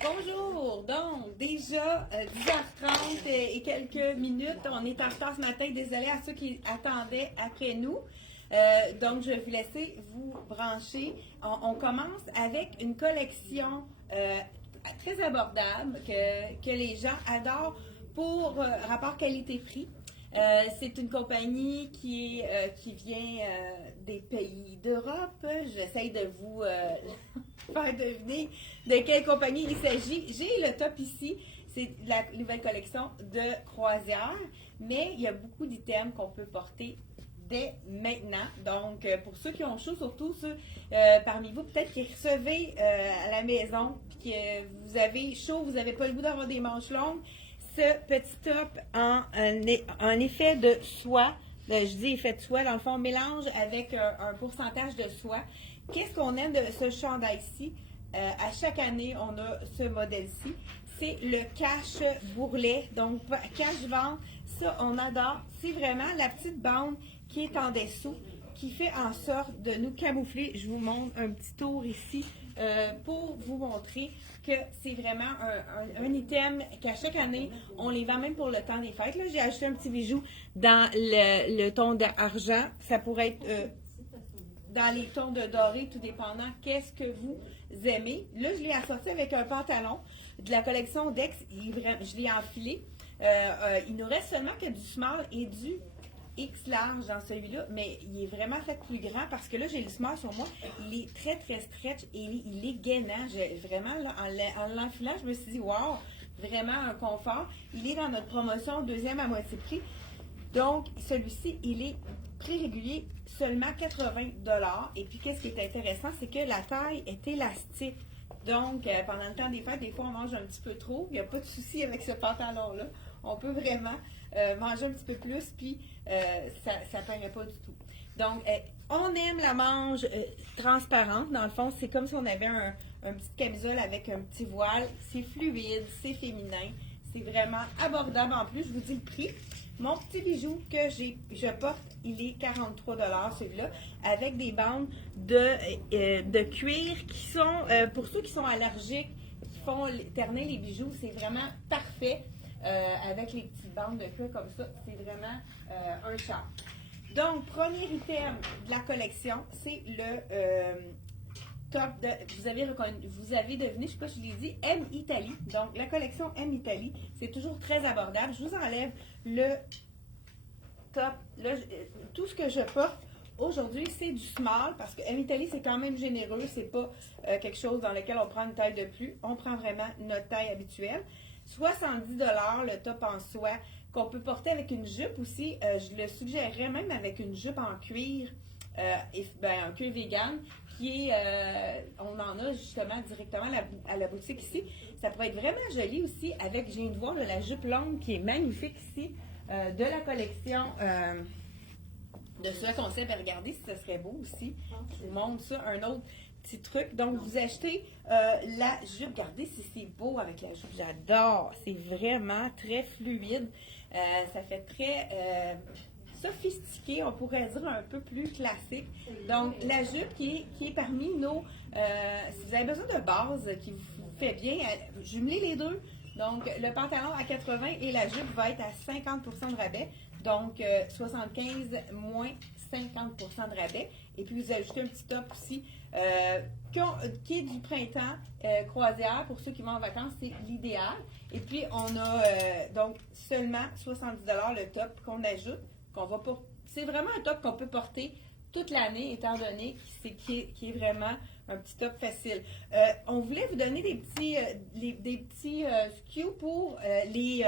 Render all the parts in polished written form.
Bonjour! Donc, déjà 10h30 et quelques minutes. On est en retard ce matin. Désolée à ceux qui attendaient après nous. Donc, je vais vous laisser vous brancher. On commence avec une collection très abordable que les gens adorent pour rapport qualité-prix. C'est une compagnie qui vient des pays d'Europe. J'essaie de vous faire deviner de quelle compagnie il s'agit. J'ai le top ici. C'est la nouvelle collection de croisière, mais il y a beaucoup d'items qu'on peut porter dès maintenant. Donc, pour ceux qui ont chaud, surtout ceux parmi vous, peut-être qui recevez à la maison, puis que vous avez chaud, vous n'avez pas le goût d'avoir des manches longues, ce petit top en effet de soie, je dis effet de soie, dans le fond, on mélange avec un pourcentage de soie. Qu'est-ce qu'on aime de ce chandail-ci? À chaque année, on a ce modèle-ci. C'est le cache bourrelet, donc cache-vente. Ça, on adore. C'est vraiment la petite bande qui est en dessous, qui fait en sorte de nous camoufler. Je vous montre un petit tour ici pour vous montrer que c'est vraiment un item qu'à chaque année, on les vend même pour le temps des fêtes. Là, j'ai acheté un petit bijou dans le ton d'argent. Ça pourrait être dans les tons de doré, tout dépendant qu'est-ce que vous aimez. Là, je l'ai assorti avec un pantalon de la collection Dex. Je l'ai enfilé. Il nous reste seulement que du small et du X large dans celui-là, mais il est vraiment fait plus grand parce que là, j'ai le small sur moi. Il est très, très stretch et il est gainant. Vraiment, là, en l'enfilant, je me suis dit, wow, vraiment un confort. Il est dans notre promotion deuxième à moitié prix. Donc, celui-ci, il est prix régulier seulement 80 $. Et puis, qu'est-ce qui est intéressant, c'est que la taille est élastique. Donc, pendant le temps des fêtes, des fois, on mange un petit peu trop. Il n'y a pas de souci avec ce pantalon-là. On peut vraiment manger un petit peu plus, puis ça ne paraît pas du tout. Donc, on aime la manche transparente. Dans le fond, c'est comme si on avait un petit camisole avec un petit voile. C'est fluide, c'est féminin. C'est vraiment abordable en plus. Je vous dis le prix. Mon petit bijou que je porte, il est 43 $ celui-là, avec des bandes de cuir qui sont, pour ceux qui sont allergiques, qui font terner les bijoux, c'est vraiment parfait. Avec les petites bandes de cuir comme ça, c'est vraiment un charme. Donc, premier item de la collection, c'est le top de, vous avez deviné, je ne sais pas si je l'ai dit, M Italie. Donc, la collection M Italie, c'est toujours très abordable. Je vous enlève le top. Là, tout ce que je porte aujourd'hui, c'est du small parce que M Italie, c'est quand même généreux. C'est pas quelque chose dans lequel on prend une taille de plus. On prend vraiment notre taille habituelle. 70 $ le top en soie qu'on peut porter avec une jupe aussi. Je le suggérerais même avec une jupe en cuir, en cuir vegan, qui est, on en a justement directement à la boutique ici. Ça pourrait être vraiment joli aussi avec, je viens de voir la jupe longue qui est magnifique ici, de la collection de ce concept. Regardez si ce serait beau aussi. Je vous montre ça, un autre petit truc. Donc, vous achetez la jupe. Regardez si c'est beau avec la jupe. J'adore. C'est vraiment très fluide. Ça fait très sophistiqué. On pourrait dire un peu plus classique. Donc, la jupe qui est parmi nos... si vous avez besoin de base qui vous fait bien, jumelez les deux. Donc, le pantalon à 80 et la jupe va être à 50 % de rabais. Donc, 75 moins 50 % de rabais. Et puis, vous ajoutez un petit top aussi qui est du printemps croisière. Pour ceux qui vont en vacances, c'est l'idéal. Et puis, on a donc seulement 70 $ le top qu'on ajoute. C'est vraiment un top qu'on peut porter toute l'année, étant donné qui est vraiment un petit top facile. On voulait vous donner des petits SKU pour les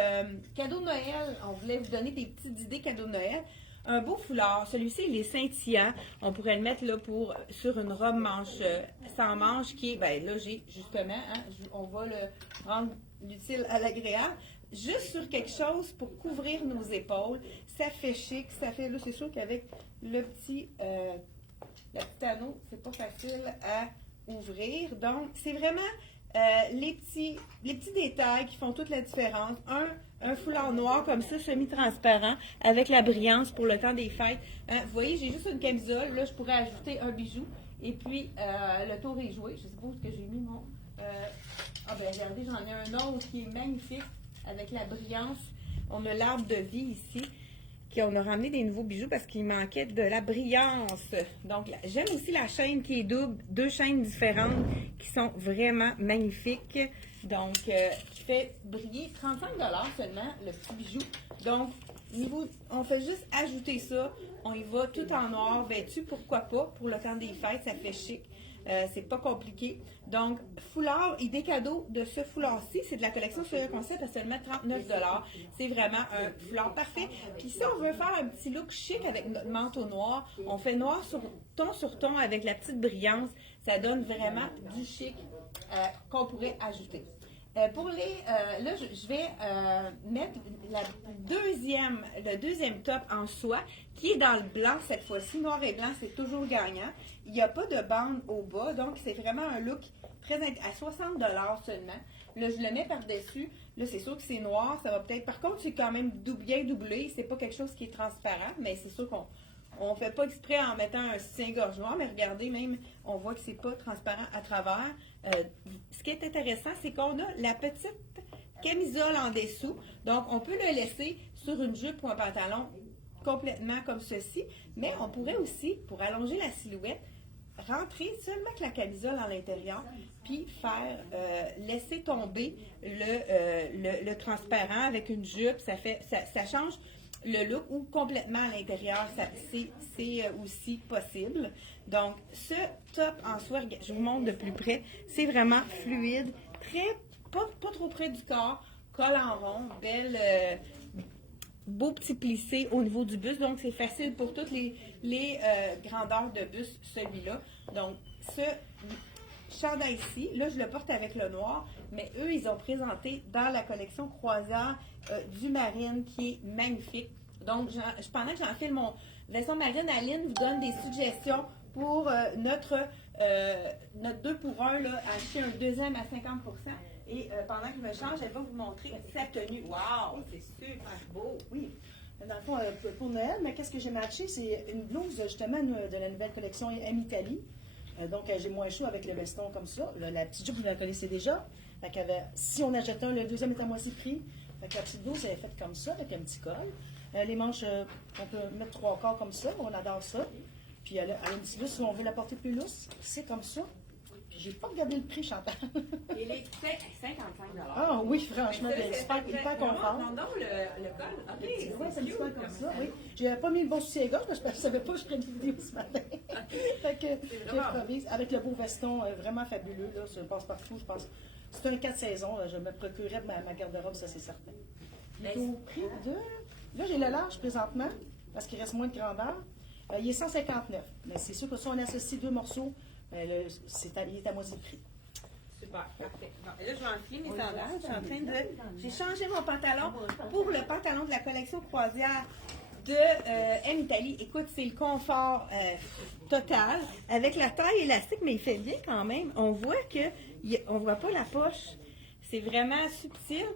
cadeaux de Noël. On voulait vous donner des petites idées cadeaux de Noël. Un beau foulard. Celui-ci, il est scintillant. On pourrait le mettre là sur une robe sans manche qui est, là, j'ai justement, on va le rendre l'utile à l'agréable. Juste sur quelque chose pour couvrir nos épaules. Ça fait chic. Ça fait, là, c'est sûr qu'avec le petit anneau, c'est pas facile à ouvrir. Donc, c'est vraiment les petits détails qui font toute la différence. Un foulard noir comme ça, semi-transparent, avec la brillance pour le temps des fêtes. Vous voyez, j'ai juste une camisole. Là, je pourrais ajouter un bijou. Et puis, le tour est joué. Je sais pas où est-ce que j'ai mis mon... Ah ben regardez, j'en ai un autre qui est magnifique avec la brillance. On a l'arbre de vie ici. On a ramené des nouveaux bijoux parce qu'il manquait de la brillance. Donc, j'aime aussi la chaîne qui est double, 2 chaînes différentes qui sont vraiment magnifiques. Donc, qui fait briller 35 $ seulement, le petit bijou. Donc, on fait juste ajouter ça. On y va tout en noir vêtu, pourquoi pas, pour le temps des fêtes, ça fait chic. C'est pas compliqué. Donc, foulard, idée cadeau de ce foulard-ci, c'est de la collection Soya Concept à seulement 39 $. C'est vraiment un foulard parfait. Puis si on veut faire un petit look chic avec notre manteau noir, on fait noir sur ton avec la petite brillance. Ça donne vraiment du chic qu'on pourrait ajouter. Là, je vais mettre le deuxième top en soie qui est dans le blanc cette fois-ci. Noir et blanc, c'est toujours gagnant. Il n'y a pas de bande au bas, donc c'est vraiment un look à 60 $ seulement. Là, je le mets par-dessus. Là, c'est sûr que c'est noir, ça va peut-être. Par contre, c'est quand même bien doublé. C'est pas quelque chose qui est transparent, mais c'est sûr qu'on ne fait pas exprès en mettant un soutien-gorge noir, mais regardez, même, on voit que c'est pas transparent à travers. Ce qui est intéressant, c'est qu'on a la petite camisole en dessous. Donc, on peut le laisser sur une jupe ou un pantalon complètement comme ceci, mais on pourrait aussi, pour allonger la silhouette, rentrer seulement avec la camisole à l'intérieur, puis laisser tomber le transparent avec une jupe. Ça change le look ou complètement à l'intérieur, c'est aussi possible. Donc, ce top en soie, je vous montre de plus près, c'est vraiment fluide, pas trop près du corps, col en rond, beau petit plissé au niveau du buste. Donc, c'est facile pour toutes les grandeurs de buste, celui-là. Donc, ce chandail-ci, là, je le porte avec le noir, mais eux, ils ont présenté dans la collection croisière du marine qui est magnifique. Donc, pendant que j'enfile mon veston marine, Aline vous donne des suggestions pour notre 2 pour 1, là, acheter un deuxième à 50 %. Et pendant que je me change, elle va vous montrer sa tenue. Wow, c'est super beau. Oui. Dans le fond, pour Noël, mais qu'est-ce que j'ai matché? C'est une blouse, justement, de la nouvelle collection M Italie. Donc, j'ai moins chaud avec le veston comme ça. La petite jupe, vous la connaissez déjà. Fait si on achète un, le deuxième est à moitié prix. Fait que la petite blouse, elle est faite comme ça, avec un petit col. Les manches, on peut mettre 3/4 comme ça. On adore ça. Puis, elle a une petite blouse, si on veut la porter plus lousse, c'est comme ça. J'ai pas regardé le prix, Chantal. Il est 55 $. Ah oui, franchement, hyper confort. Non, le col. OK, oui, c'est du col comme ça, oui. J'ai pas mis le bon soutien gauche parce que je ne savais pas que je ferais une vidéo ce matin. Fait que j'improvise avec le beau veston, vraiment fabuleux, là, ça passe partout, je pense. C'est un 4 saisons, là, je me procurerais ma garde-robe, ça c'est certain. Au prix de... Là, j'ai le large présentement, parce qu'il reste moins de grandeur. Il est 159. Mais c'est sûr que si on associe 2 morceaux, il est à moitié de prix. Super, parfait. Bon, et là, je vais enfiler mes sandales. J'ai changé mon pantalon pour le pantalon de la collection croisière de M Italie. Écoute, c'est le confort total avec la taille élastique, mais il fait bien quand même. On voit on voit pas la poche. C'est vraiment subtil.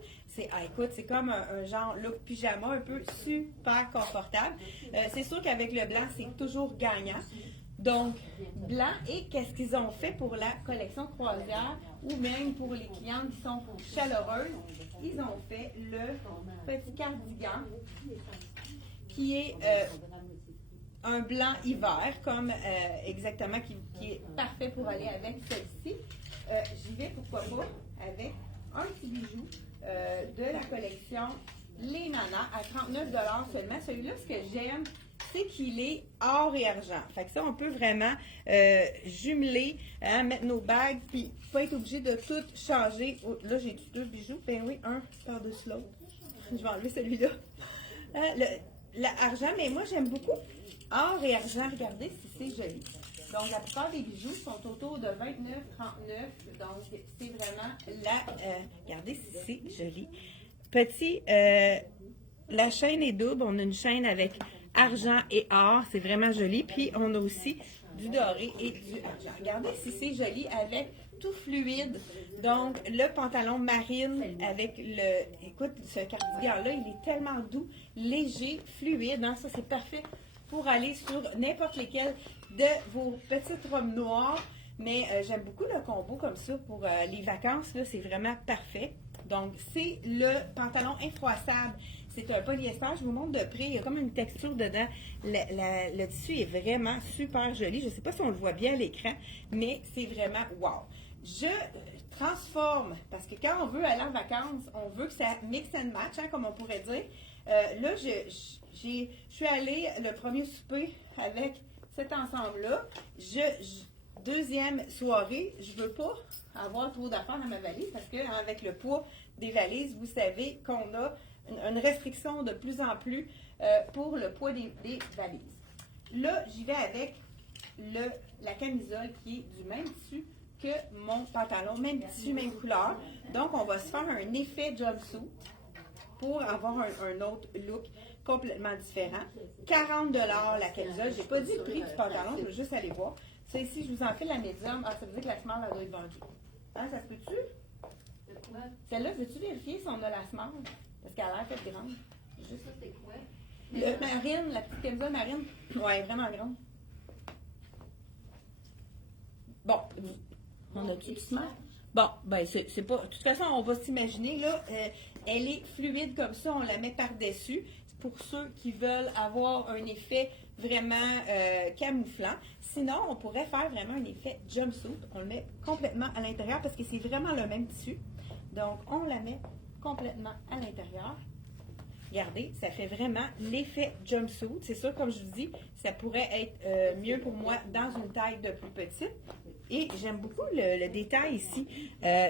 Écoute, c'est comme un genre look pyjama, un peu super confortable. C'est sûr qu'avec le blanc, c'est toujours gagnant. Donc, blanc, et qu'est-ce qu'ils ont fait pour la collection croisière ou même pour les clientes qui sont chaleureuses? Ils ont fait le petit cardigan qui est un blanc hiver, comme exactement, qui est parfait pour aller avec celle-ci. J'y vais, pourquoi pas, avec un petit bijou de la collection Les Nanas à 39 $ seulement. Celui-là, ce que j'aime, c'est qu'il est or et argent. Fait que ça, on peut vraiment jumeler, mettre nos bagues, puis pas être obligé de tout changer. Oh, là, j'ai 2 bijoux. Ben oui, un par-dessus l'autre. Je vais enlever celui-là. L'argent, mais moi, j'aime beaucoup or et argent. Regardez si c'est joli. Donc, la plupart des bijoux sont autour de 29,39 $. Donc, c'est vraiment regardez si c'est joli. Petit, la chaîne est double. On a une chaîne avec argent et or. C'est vraiment joli. Puis, on a aussi du doré et du argent. Regardez si c'est joli avec tout fluide. Donc, le pantalon marine avec écoute, ce cardigan-là, il est tellement doux, léger, fluide. Hein? Ça, c'est parfait pour aller sur n'importe lesquels de vos petites robes noires. mais j'aime beaucoup le combo comme ça pour les vacances, là, c'est vraiment parfait. Donc, c'est le pantalon infroissable. C'est un polyester, je vous montre de près, il y a comme une texture dedans. Le tissu est vraiment super joli. Je ne sais pas si on le voit bien à l'écran, mais c'est vraiment wow. Je transforme, parce que quand on veut aller en vacances, on veut que ça mix and match, hein, comme on pourrait dire. Là, je suis allée le premier souper avec cet ensemble-là. Deuxième soirée, je ne veux pas avoir trop d'affaires dans ma valise parce qu'avec le poids des valises, vous savez qu'on a une restriction de plus en plus pour le poids des valises. Là, j'y vais avec la camisole qui est du même tissu que mon pantalon, même tissu, même couleur. Donc, on va se faire un effet jumpsuit pour avoir un autre look complètement différent. 40 $ la camisole. Je n'ai pas dit le prix du pantalon, je veux juste aller voir. Ça ici, je vous en fais la médium. Ah, ça veut dire que la small, elle doit être vendue. Hein, ça se peut-tu? Celle-là, veux-tu vérifier si on a la small? Parce qu'elle a l'air faite grande. Juste ça, c'est quoi? Le marine, la petite camisole marine. Ouais, vraiment grande. Bon, on a-tu du small? Bon, ben, c'est pas. De toute façon, on va s'imaginer, là, elle est fluide comme ça, on la met par-dessus. C'est pour ceux qui veulent avoir un effet vraiment camouflant. Sinon, on pourrait faire vraiment un effet jumpsuit. On le met complètement à l'intérieur parce que c'est vraiment le même tissu. Donc, on la met complètement à l'intérieur. Regardez, ça fait vraiment l'effet jumpsuit. C'est sûr, comme je vous dis, ça pourrait être mieux pour moi dans une taille de plus petite. Et j'aime beaucoup le détail ici.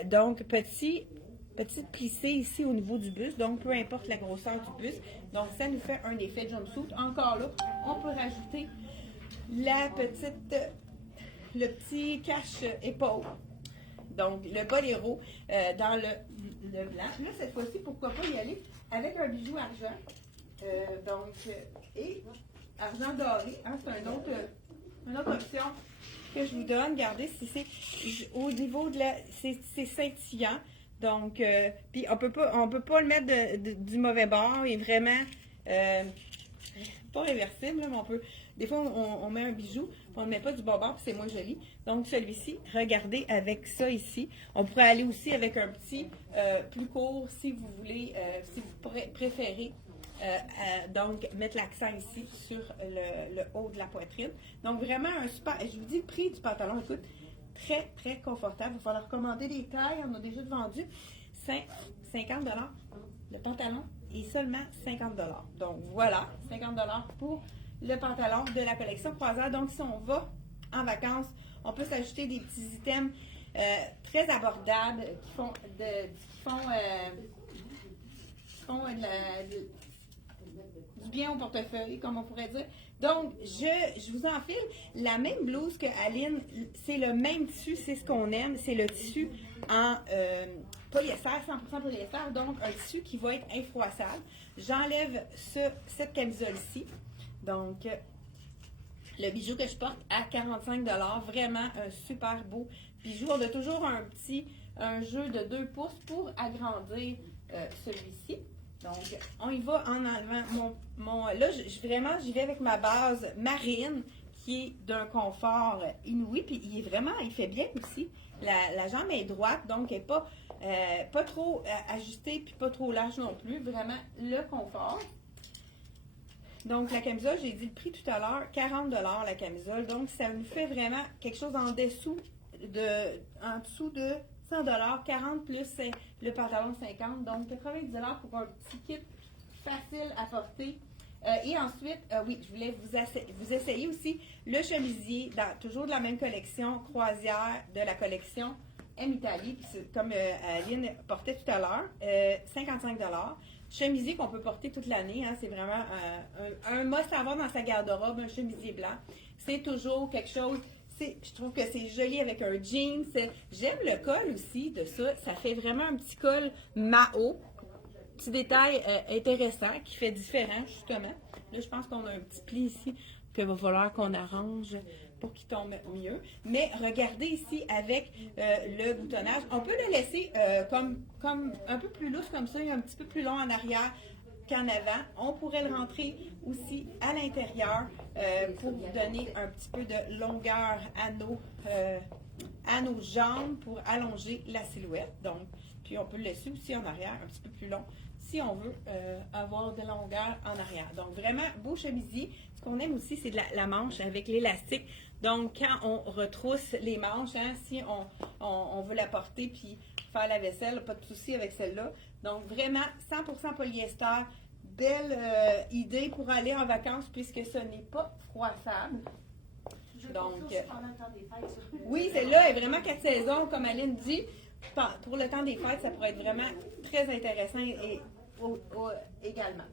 Donc, petit plissé ici au niveau du buste. Donc, peu importe la grosseur du buste. Donc, ça nous fait un effet jumpsuit. Encore là, on peut rajouter le petit cache-épaule. Donc, le boléro dans le blanc. Là, cette fois-ci, pourquoi pas y aller avec un bijou argent. Et argent doré. Hein, c'est une autre option que je vous donne. Regardez, si c'est au niveau de c'est scintillant. Donc, puis on peut pas le mettre du mauvais bord. Il est vraiment pas réversible, là, mais on peut. Des fois, on met un bijou, on ne le met pas du bon bord, puis c'est moins joli. Donc, celui-ci, regardez avec ça ici. On pourrait aller aussi avec un petit plus court si vous voulez, si vous préférez. Donc, mettre l'accent ici sur le haut de la poitrine. Donc, vraiment un super. Je vous dis le prix du pantalon, écoute, très, très confortable. Il va falloir commander des tailles. On a déjà vendu 50 $. Le pantalon est seulement 50 $. Donc, voilà, 50 $ pour le pantalon de la collection croisière. Donc, si on va en vacances, on peut s'ajouter des petits items très abordables qui font du bien au portefeuille, comme on pourrait dire. Donc, je vous enfile la même blouse que Aline. C'est le même tissu, c'est ce qu'on aime. C'est le tissu en polyester, 100% polyester. Donc, un tissu qui va être infroissable. J'enlève cette camisole-ci. Donc, le bijou que je porte à 45 $, vraiment un super beau bijou. On a toujours un jeu de 2 pouces pour agrandir celui-ci. Donc, on y va en enlevant là, j'y vais avec ma base marine qui est d'un confort inouï. Puis, il fait bien aussi. La jambe est droite, donc elle n'est pas trop ajustée, puis pas trop large non plus. Vraiment, le confort. Donc, la camisole, j'ai dit le prix tout à l'heure, 40 $ la camisole. Donc, ça nous fait vraiment quelque chose en dessous en dessous de 100 $, 40 plus le pantalon 50. Donc, 90 $ pour un petit kit facile à porter. Et ensuite, oui, je voulais vous essayer aussi le chemisier, toujours de la même collection croisière de la collection M Italie, comme Aline portait tout à l'heure, 55 $. Chemisier qu'on peut porter toute l'année, hein, c'est vraiment un must à avoir dans sa garde-robe, un chemisier blanc. C'est toujours quelque chose, je trouve que c'est joli avec un jeans. J'aime le col aussi de ça, ça fait vraiment un petit col Mao. Petit détail intéressant qui fait différent, justement. Là, je pense qu'on a un petit pli ici qu'il va falloir qu'on arrange pour qu'il tombe mieux. Mais regardez ici avec le boutonnage. On peut le laisser comme un peu plus lousse comme ça, et un petit peu plus long en arrière qu'en avant. On pourrait le rentrer aussi à l'intérieur pour vous donner un petit peu de longueur à à nos jambes pour allonger la silhouette. Donc, puis on peut le laisser aussi en arrière, un petit peu plus long, si on veut avoir de la longueur en arrière. Donc, vraiment, beau chemisier. Ce qu'on aime aussi, c'est la manche avec l'élastique. Donc, quand on retrousse les manches, hein, si on veut la porter puis faire la vaisselle, pas de souci avec celle-là. Donc, vraiment, 100% polyester. Belle idée pour aller en vacances puisque ce n'est pas froissable. Donc, oui, celle-là est vraiment 4 saisons, comme Aline dit. Pour le temps des fêtes, ça pourrait être vraiment très intéressant également.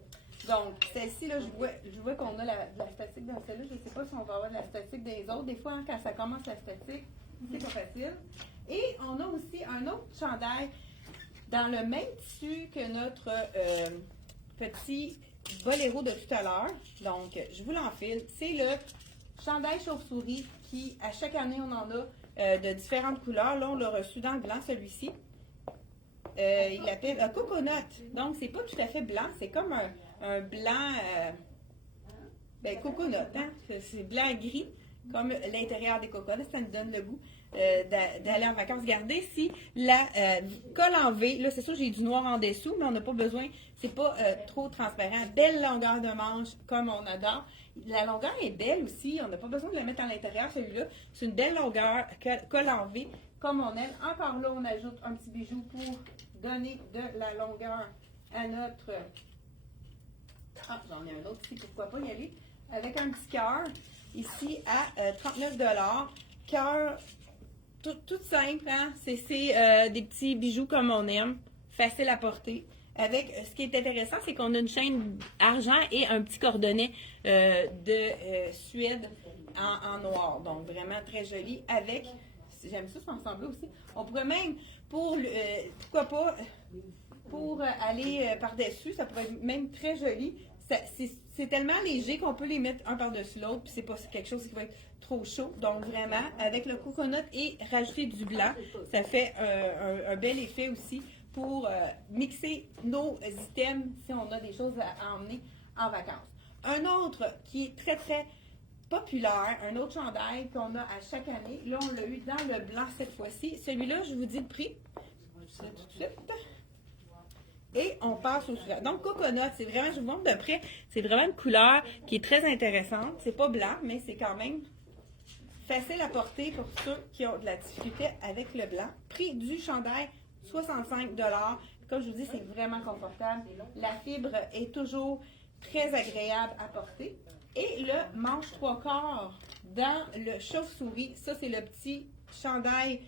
Donc, celle-ci, là, je vois qu'on a de la statique dans celle-là. Je ne sais pas si on va avoir de la statique des autres. Des fois, hein, quand ça commence la statique, c'est pas facile. Et on a aussi un autre chandail dans le même tissu que notre petit boléro de tout à l'heure. Donc, je vous l'enfile. C'est le chandail chauve-souris qui, à chaque année, on en a de différentes couleurs. Là, on l'a reçu dans le blanc, celui-ci. Il l'appelle un coconut. Donc, c'est pas tout à fait blanc. C'est comme un blanc coconut. Hein? C'est blanc-gris, comme l'intérieur des coconuts. Ça nous donne le goût d'aller en vacances. Regardez si la colle en V, là, c'est sûr, j'ai du noir en dessous, mais on n'a pas besoin, c'est pas trop transparent. Belle longueur de manche, comme on adore. La longueur est belle aussi. On n'a pas besoin de la mettre à l'intérieur, celui-là. C'est une belle longueur, colle en V, comme on aime. Encore là, on ajoute un petit bijou pour donner de la longueur à notre... Ah, j'en ai un autre ici, pourquoi pas y aller. Avec un petit cœur, ici, à 39 $. Cœur, tout simple, hein? C'est des petits bijoux comme on aime, facile à porter. Avec, ce qui est intéressant, c'est qu'on a une chaîne argent et un petit cordonnet de Suède en noir. Donc, vraiment très joli. Avec, j'aime ça, ça ensemble aussi. On pourrait même, pourquoi pas, pour aller par-dessus, ça pourrait être même très joli. C'est tellement léger qu'on peut les mettre un par-dessus l'autre, puis c'est pas quelque chose qui va être trop chaud. Donc, vraiment, avec le coconut et rajouter du blanc, ça fait un bel effet aussi pour mixer nos items si on a des choses à emmener en vacances. Un autre qui est très, très populaire, un autre chandail qu'on a à chaque année. Là, on l'a eu dans le blanc cette fois-ci. Celui-là, je vous dis le prix. Je vous dis tout de suite. Et on passe au suivant. Donc, coconut, c'est vraiment, je vous montre de près, c'est vraiment une couleur qui est très intéressante. C'est pas blanc, mais c'est quand même facile à porter pour ceux qui ont de la difficulté avec le blanc. Prix du chandail, 65 $. Comme je vous dis, c'est vraiment confortable. La fibre est toujours très agréable à porter. Et le manche 3/4 dans le chauve-souris, ça c'est le petit chandail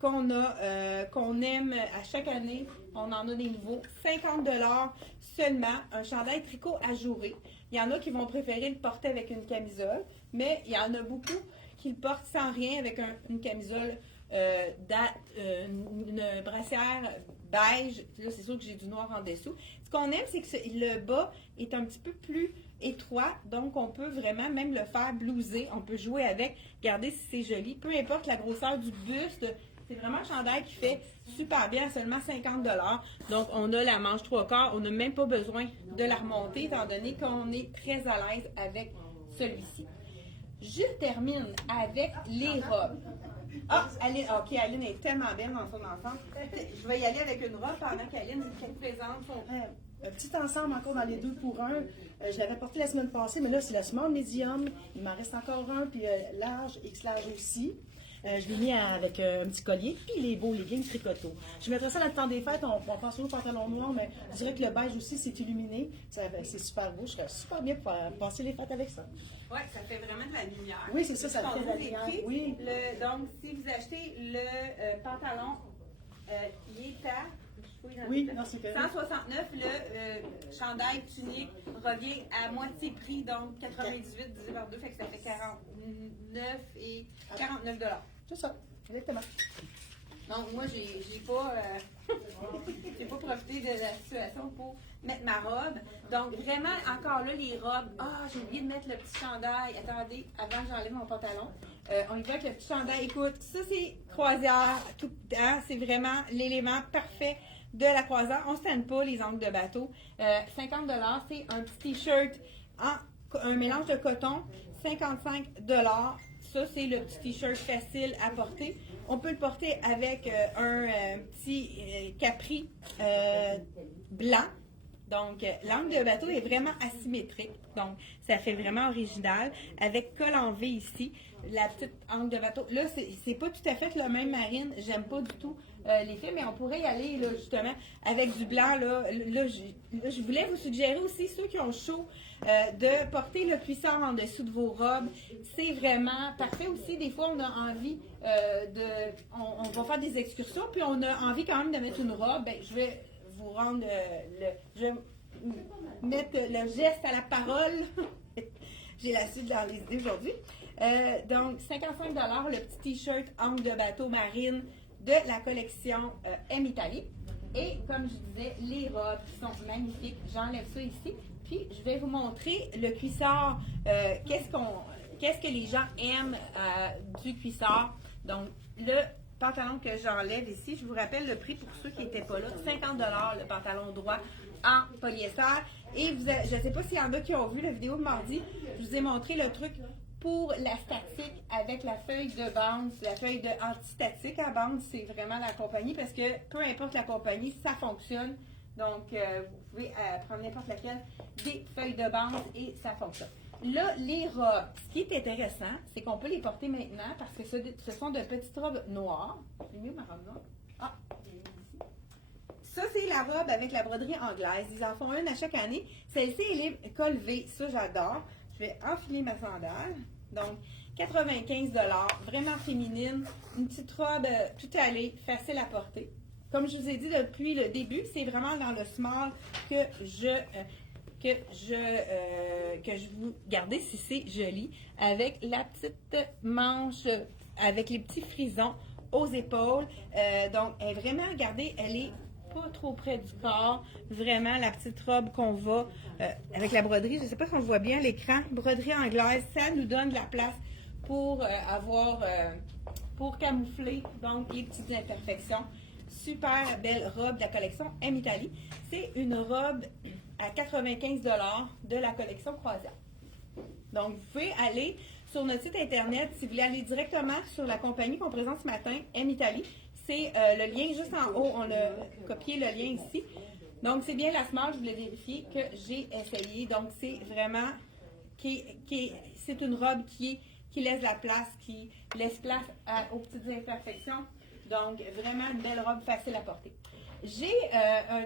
qu'on aime à chaque année. On en a des nouveaux. 50 $ seulement. Un chandail tricot ajouré. Il y en a qui vont préférer le porter avec une camisole, mais il y en a beaucoup qui le portent sans rien avec une camisole, une brassière beige. Là, c'est sûr que j'ai du noir en dessous. Ce qu'on aime, c'est que le bas est un petit peu plus étroit, donc on peut vraiment même le faire blouser. On peut jouer avec. Regardez si c'est joli. Peu importe la grosseur du buste, c'est vraiment un chandail qui fait super bien à seulement 50 $. Donc, on a la manche 3/4. On n'a même pas besoin de la remonter, étant donné qu'on est très à l'aise avec celui-ci. Je termine avec les robes. Ah, Aline, ok, Aline est tellement belle dans son ensemble. Je vais y aller avec une robe pendant qu'Aline présente son... Un petit ensemble encore dans les 2 pour 1. Je l'avais porté la semaine passée, mais là, c'est le small medium. Il m'en reste encore un, puis large, X large aussi. Je l'ai mis avec un petit collier, puis les beaux leggings tricoto. Je mettrais ça dans le temps des fêtes, on pense toujours au pantalon noir, mais je dirais que le beige aussi, c'est illuminé. C'est super beau, je serais super bien pour passer les fêtes avec ça. Oui, ça fait vraiment de la lumière. Oui, c'est ça, ça fait de la lumière. Oui. Donc, si vous achetez le pantalon, il est à... Oui, non, c'est que... 169, le chandail tunique revient à moitié prix, donc 98 divisé par 2, fait que ça fait 49 et 49 $. C'est ça, exactement. Donc, moi, j'ai pas profité de la situation pour mettre ma robe. Donc, vraiment, encore là, les robes. Ah, j'ai oublié de mettre le petit chandail. Attendez, avant que j'enlève mon pantalon. On y va avec le petit chandail. Écoute, ça, c'est croisière tout le temps. C'est vraiment l'élément parfait de la croisière. On ne se tente pas les angles de bateau. 50 $, c'est un petit t-shirt, un mélange de coton. 55 $, ça, c'est le petit t-shirt facile à porter. On peut le porter avec un petit capri blanc. Donc, l'angle de bateau est vraiment asymétrique. Donc, ça fait vraiment original. Avec col en V ici, la petite angle de bateau. Là, c'est pas tout à fait le même marine. J'aime pas du tout l'effet, mais on pourrait y aller, là, justement, avec du blanc. Là, je voulais vous suggérer aussi, ceux qui ont chaud, de porter le cuissard en dessous de vos robes. C'est vraiment parfait aussi. Des fois, on a envie on va faire des excursions, puis on a envie quand même de mettre une robe. Ben, je vais vous rendre je vais mettre le geste à la parole. J'ai la suite dans les idées aujourd'hui. Donc, 55 $ le petit t-shirt angle de bateau marine de la collection M Italie. Et comme je disais, les robes sont magnifiques. J'enlève ça ici. Puis, je vais vous montrer le cuissard. Qu'est-ce que les gens aiment du cuissard. Donc, le pantalon que j'enlève ici, je vous rappelle le prix pour ceux qui n'étaient pas là, 50 $ le pantalon droit en polyester. Et je ne sais pas s'il y en a qui ont vu la vidéo de mardi, je vous ai montré le truc pour la statique avec la feuille de bande, la feuille de anti-statique à bande, c'est vraiment la compagnie parce que peu importe la compagnie, ça fonctionne. Donc, vous pouvez prendre n'importe laquelle des feuilles de bande et ça fonctionne. Là, les robes, ce qui est intéressant, c'est qu'on peut les porter maintenant parce que ce sont de petites robes noires. J'ai mis où ma robe noire? Ah, ça, c'est la robe avec la broderie anglaise. Ils en font une à chaque année. Celle-ci, elle est col V. Ça, j'adore. Je vais enfiler ma sandale. Donc, 95 $, vraiment féminine. Une petite robe tout allée, facile à porter. Comme je vous ai dit depuis le début, c'est vraiment dans le small que je vous gardez si c'est joli, avec la petite manche, avec les petits frisons aux épaules. Donc, elle est vraiment, regardez, elle est pas trop près du corps. Vraiment, la petite robe qu'on va, avec la broderie, je ne sais pas si on voit bien à l'écran, broderie anglaise, ça nous donne de la place pour pour camoufler, donc, les petites imperfections. Super belle robe de la collection M Italie. C'est une robe à 95 $ de la collection Croisière. Donc, vous pouvez aller sur notre site internet si vous voulez aller directement sur la compagnie qu'on présente ce matin, M Italie. C'est le lien juste en haut. On a copié le lien ici. Donc, c'est bien la small, je voulais vérifier que j'ai essayé. Donc, c'est vraiment c'est une robe qui laisse la place, qui laisse place aux petites imperfections. Donc, vraiment une belle robe facile à porter. J'ai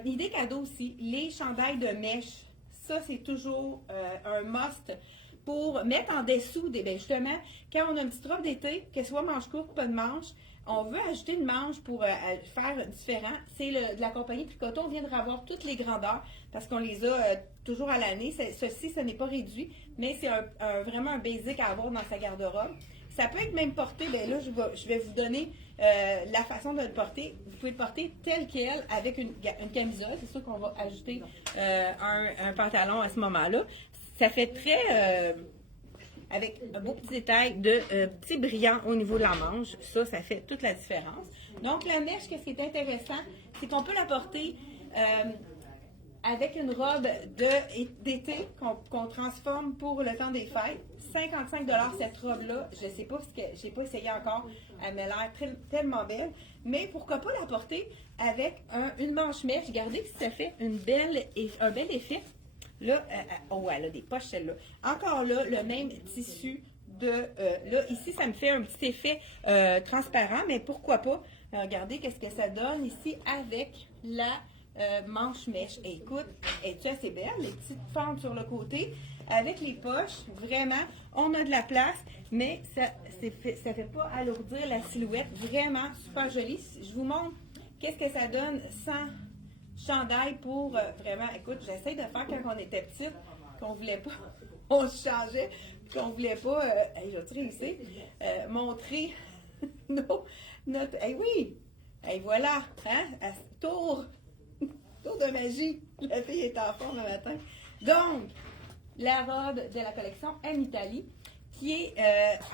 une idée cadeau aussi, les chandails de mèche. Ça, c'est toujours un must pour mettre en dessous ben justement, quand on a une petite robe d'été, qu'elle soit manche courte, pas de manche, on veut ajouter une manche pour faire différent. C'est de la compagnie Tricoton. On viendra avoir toutes les grandeurs parce qu'on les a toujours à l'année. Ceci, ce n'est pas réduit, mais c'est vraiment un basic à avoir dans sa garde-robe. Ça peut être même porté, bien là, je vais vous donner la façon de le porter. Vous pouvez le porter tel quel avec une camisole. C'est sûr qu'on va ajouter un pantalon à ce moment-là. Ça fait très... avec un beau petit détail de petits brillants au niveau de la manche. Ça fait toute la différence. Donc, la mèche, ce qui est intéressant, c'est qu'on peut la porter avec une robe d'été qu'on transforme pour le temps des fêtes. 55 $ cette robe-là. Je ne sais pas, parce que je n'ai pas essayé encore. Elle m'a l'air tellement belle. Mais pourquoi pas la porter avec une manche mèche. Regardez si ça fait un bel effet. Là, elle a des poches, celle-là. Encore là, le même tissu là, ici, ça me fait un petit effet transparent, mais pourquoi pas? Regardez qu'est-ce que ça donne ici avec la manche mèche. Et écoute, est-ce assez belle? Les petites fentes sur le côté, avec les poches, vraiment, on a de la place, mais ça fait pas alourdir la silhouette. Vraiment super joli. Je vous montre qu'est-ce que ça donne sans chandail pour vraiment, écoute, j'essaie de faire quand on était petite, qu'on voulait pas, on se changeait, qu'on voulait pas, je vais te réussir, montrer notre, oui, voilà, hein, tour de magie, la fille est en forme le matin. Donc, la robe de la collection M Italie, qui est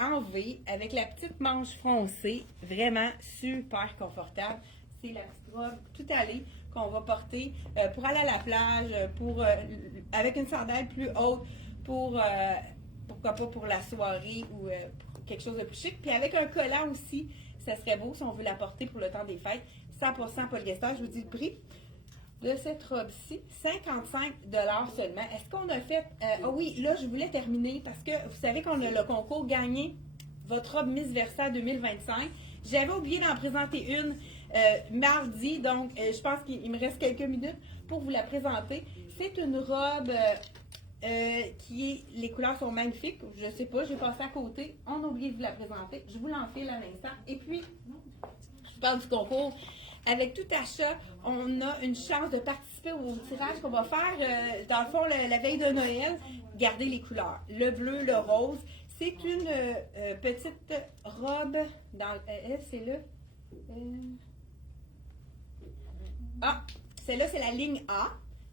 en V, avec la petite manche froncée, vraiment super confortable. C'est la petite robe tout allée qu'on va porter pour aller à la plage, avec une sandale plus haute, pour pourquoi pas pour la soirée ou pour quelque chose de plus chic. Puis avec un collant aussi, ça serait beau si on veut la porter pour le temps des fêtes. 100% polyester, je vous dis le prix de cette robe-ci, 55 $ seulement. Est-ce qu'on a fait... Ah oui, là, je voulais terminer parce que vous savez qu'on a le concours Gagner votre robe Miss Versa 2025. J'avais oublié d'en présenter une mardi, donc je pense qu'il me reste quelques minutes pour vous la présenter. C'est une robe les couleurs sont magnifiques. Je sais pas, j'ai passé à côté. On a oublié de vous la présenter. Je vous l'enfile à l'instant. Et puis, je parle du concours. Avec tout achat, on a une chance de participer au tirage qu'on va faire, dans le fond, la veille de Noël. Gardez les couleurs. Le bleu, le rose. C'est une petite robe dans... c'est là. Celle-là, c'est la ligne A.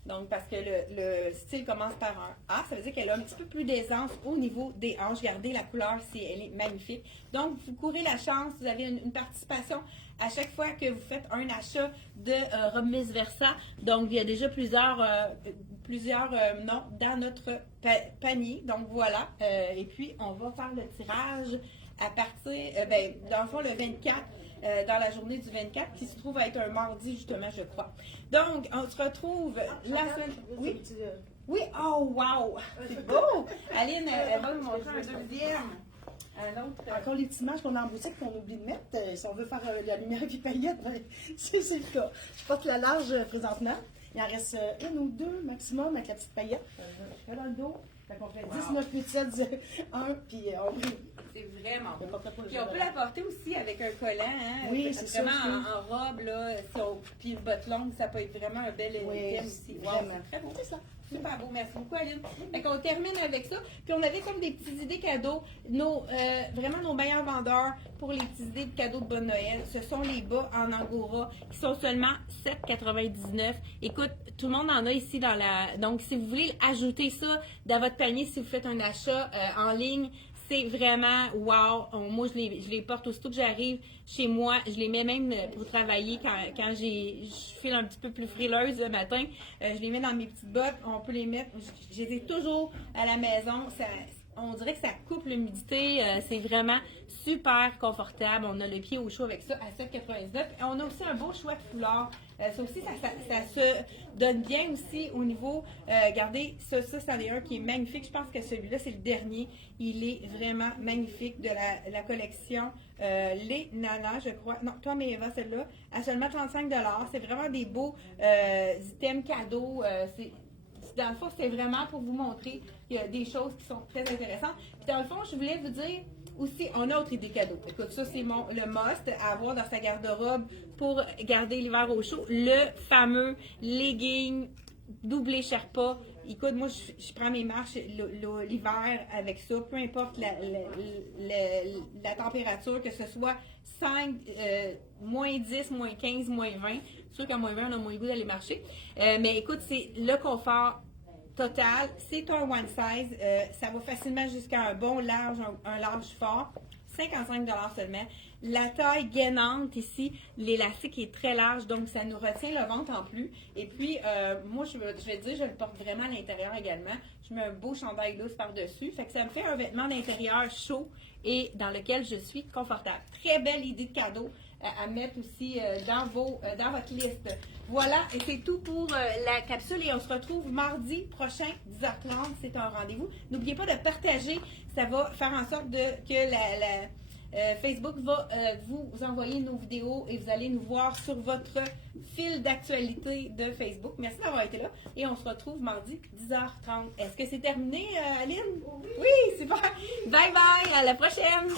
Donc, parce que le style commence par un A, ça veut dire qu'elle a un petit peu plus d'aisance au niveau des hanches. Regardez la couleur, elle est magnifique. Donc, vous courez la chance, vous avez une participation à chaque fois que vous faites un achat de robe Miss Versa. Donc, il y a déjà plusieurs noms dans notre panier. Donc, voilà. Et puis, on va faire le tirage à partir, dans le fond, le 24. Dans la journée du 24, qui se trouve à être un mardi, justement, je crois. Donc, on se retrouve la semaine... Oui? Oui? Oh, wow! C'est beau! Aline, elle va nous montrer un deuxième. Encore les petites images qu'on a en boutique qu'on oublie de mettre. Si on veut faire la lumière et paillettes, c'est le cas. Je porte la large présentement. Il en reste une ou deux maximum avec la petite paillette. Je fais dans le dos. Fait qu'on fait 19 7 1, puis on brille. C'est vraiment beau. Puis on peut la porter aussi avec un collant, hein? Oui, c'est ça. Vraiment en robe, là, puis une botte longue, ça peut être vraiment un bel thème aussi. Vraiment. C'est très beau, c'est ça. Super beau, merci beaucoup Aline. Fait qu'on termine avec ça. Puis on avait comme des petites idées cadeaux. Vraiment nos meilleurs vendeurs pour les petites idées de cadeaux de bonne Noël, ce sont les bas en angora qui sont seulement 7,99. Écoute, tout le monde en a ici dans la... Donc, si vous voulez ajouter ça dans votre panier, si vous faites un achat en ligne, c'est vraiment wow. Moi, je les porte aussitôt que j'arrive chez moi. Je les mets même pour travailler quand je file un petit peu plus frileuse le matin. Je les mets dans mes petites bottes. On peut les mettre. Je les ai toujours à la maison. On dirait que ça coupe l'humidité. C'est vraiment super confortable. On a le pied au chaud avec ça à 7,99. Et on a aussi un beau choix de foulard. Ça aussi, ça se donne bien aussi au niveau... regardez, ça, c'en est un qui est magnifique. Je pense que celui-là, c'est le dernier. Il est vraiment magnifique de la collection Les Nanas, je crois. Non, Tom et Eva, celle-là, à seulement 35 $. C'est vraiment des beaux items cadeaux. Dans le fond, c'est vraiment pour vous montrer qu'il y a des choses qui sont très intéressantes. Puis dans le fond, je voulais vous dire aussi, on a autre idée cadeau. Écoute, ça, c'est le must à avoir dans sa garde-robe pour garder l'hiver au chaud. Le fameux legging doublé Sherpa. Écoute, moi, je prends mes marches l'hiver avec ça, peu importe la température, que ce soit 5, moins 10, moins 15, moins 20. C'est sûr qu'à moins 20, on a moins le goût d'aller marcher. Mais écoute, c'est le confort total. C'est un one size. Ça va facilement jusqu'à un bon large, un large fort. 55 $ seulement. La taille gainante ici, l'élastique est très large, donc ça nous retient le ventre en plus. Et puis, moi, je vais te dire, je le porte vraiment à l'intérieur également. Je mets un beau chandail lousse par-dessus. Fait que ça me fait un vêtement d'intérieur chaud et dans lequel je suis confortable. Très belle idée de cadeau à mettre aussi dans votre liste. Voilà, et c'est tout pour la capsule et on se retrouve mardi prochain, 10h30, c'est un rendez-vous. N'oubliez pas de partager, ça va faire en sorte que Facebook va vous envoyer nos vidéos et vous allez nous voir sur votre fil d'actualité de Facebook. Merci d'avoir été là et on se retrouve mardi 10h30. Est-ce que c'est terminé, Aline? Oui, super. Bye bye, à la prochaine.